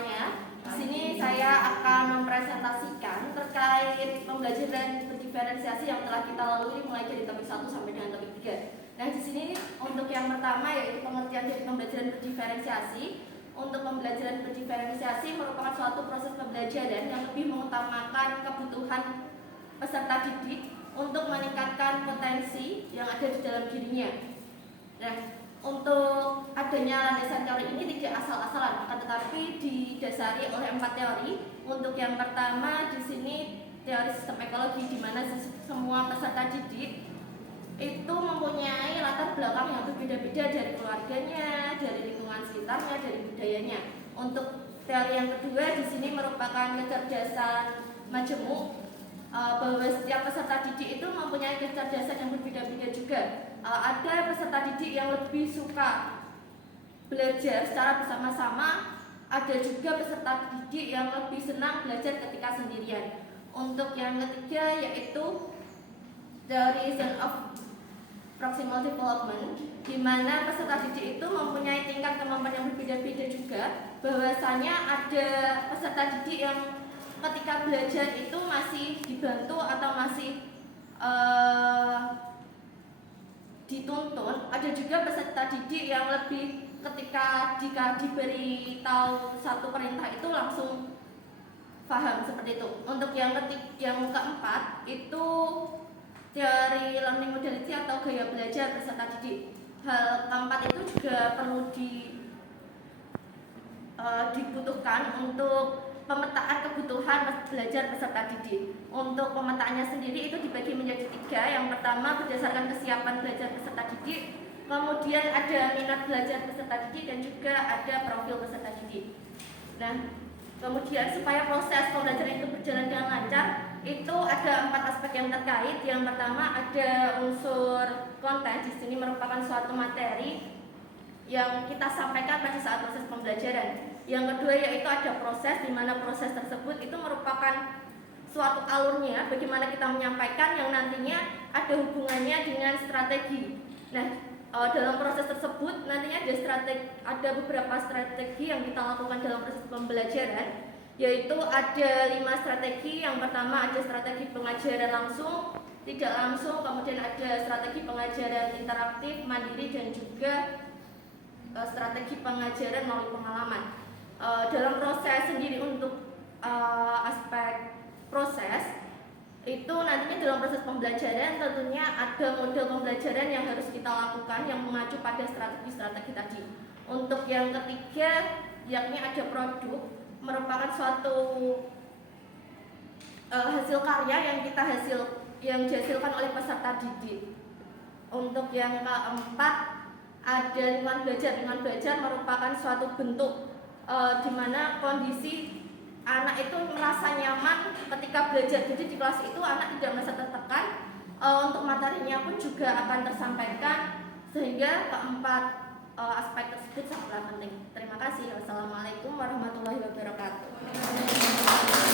semuanya. Di sini saya akan mempresentasikan terkait pembelajaran berdiferensiasi yang telah kita lalui mulai dari topik 1 sampai dengan topik 3. Nah, di sini untuk yang pertama yaitu pengertian dari pembelajaran berdiferensiasi. Untuk pembelajaran berdiferensiasi merupakan suatu proses pembelajaran yang lebih mengutamakan kebutuhan peserta didik untuk meningkatkan potensi yang ada di dalam dirinya. Nah, untuk adanya landasan teori ini tidak asal-asalan, akan tetapi didasari oleh 4 teori. Untuk yang pertama di sini teori sistem ekologi, di mana semua peserta didik itu mempunyai latar belakang yang berbeda-beda dari keluarganya, dari lingkungan sekitarnya, dari budayanya. Untuk teori yang kedua di sini merupakan kecerdasan majemuk, bahwa setiap peserta didik itu mempunyai kecerdasan yang berbeda-beda juga. Ada peserta didik yang lebih suka belajar secara bersama-sama, ada juga peserta didik yang lebih senang belajar ketika sendirian. Untuk yang ketiga yaitu teori zone of proximal development, di mana peserta didik itu mempunyai tingkat kemampuan yang berbeda-beda juga. Bahwasanya ada peserta didik yang ketika belajar itu masih dibantu atau masih dituntun. Ada juga peserta didik yang lebih ketika diberi tahu satu perintah itu langsung paham, seperti itu. Untuk yang keempat itu teori learning modality atau gaya belajar peserta didik. Hal keempat itu juga perlu dibutuhkan untuk pemetaan kebutuhan belajar peserta didik. Untuk pemetaannya sendiri itu dibagi menjadi 3. Yang pertama berdasarkan kesiapan belajar peserta didik, kemudian ada minat belajar peserta didik, dan juga ada profil peserta didik. Nah, kemudian supaya proses pembelajaran itu berjalan dengan lancar, itu ada 4 aspek yang terkait. Yang pertama ada unsur konten. Di sini merupakan suatu materi yang kita sampaikan pada saat proses pembelajaran. Yang kedua yaitu ada proses, di mana proses tersebut itu merupakan suatu alurnya, bagaimana kita menyampaikan, yang nantinya ada hubungannya dengan strategi. Nah, dalam proses tersebut nantinya ada beberapa strategi yang kita lakukan dalam proses pembelajaran, yaitu ada 5 strategi. Yang pertama ada strategi pengajaran langsung, tidak langsung, kemudian ada strategi pengajaran interaktif, mandiri, dan juga strategi pengajaran melalui pengalaman. Dalam proses sendiri untuk aspek proses itu nantinya dalam proses pembelajaran tentunya ada model pembelajaran yang harus kita lakukan yang mengacu pada strategi-strategi tadi. Untuk yang ketiga yakni ada produk, merupakan suatu hasil karya yang dihasilkan oleh peserta didik. Untuk yang keempat ada lingkungan belajar. Lingkungan belajar merupakan suatu bentuk di mana kondisi anak itu merasa nyaman ketika belajar. Jadi di kelas itu anak tidak merasa tertekan, untuk materinya pun juga akan tersampaikan, sehingga keempat aspek tersebut sangatlah penting. Terima kasih. Wassalamualaikum warahmatullahi wabarakatuh.